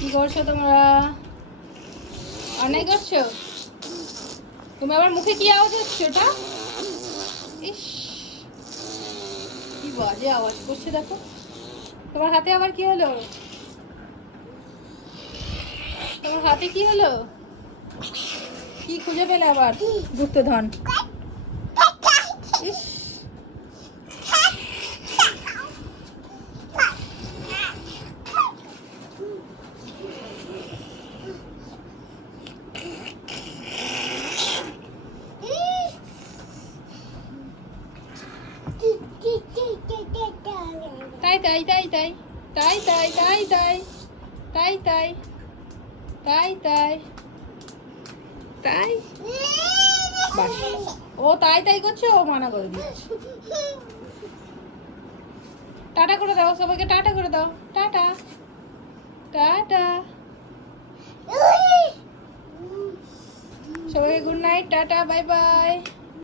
কি করছো তোমরা? অনেক করছো? তুমি আবার মুখে কি আওয়াজ হচ্ছে ওটা? ইস, কি বাজে আওয়াজ করছে দেখো। তোমার হাতে আবার কি হলো? তোমার হাতে কি হলো? কি খুঁজে পেলে আবার গুপ্তধন? ইস, তাই তাই তাই তাই তাই তাই তাই তাই তাই তাই তাই তাই তাই বাস। ও তাই তাই করছে, ও মানা করে দিচ্ছে। টাটা করে দাও সবাইকে, টাটা করে দাও। টাটা টাটা সবাইকে good night, tata, bye bye.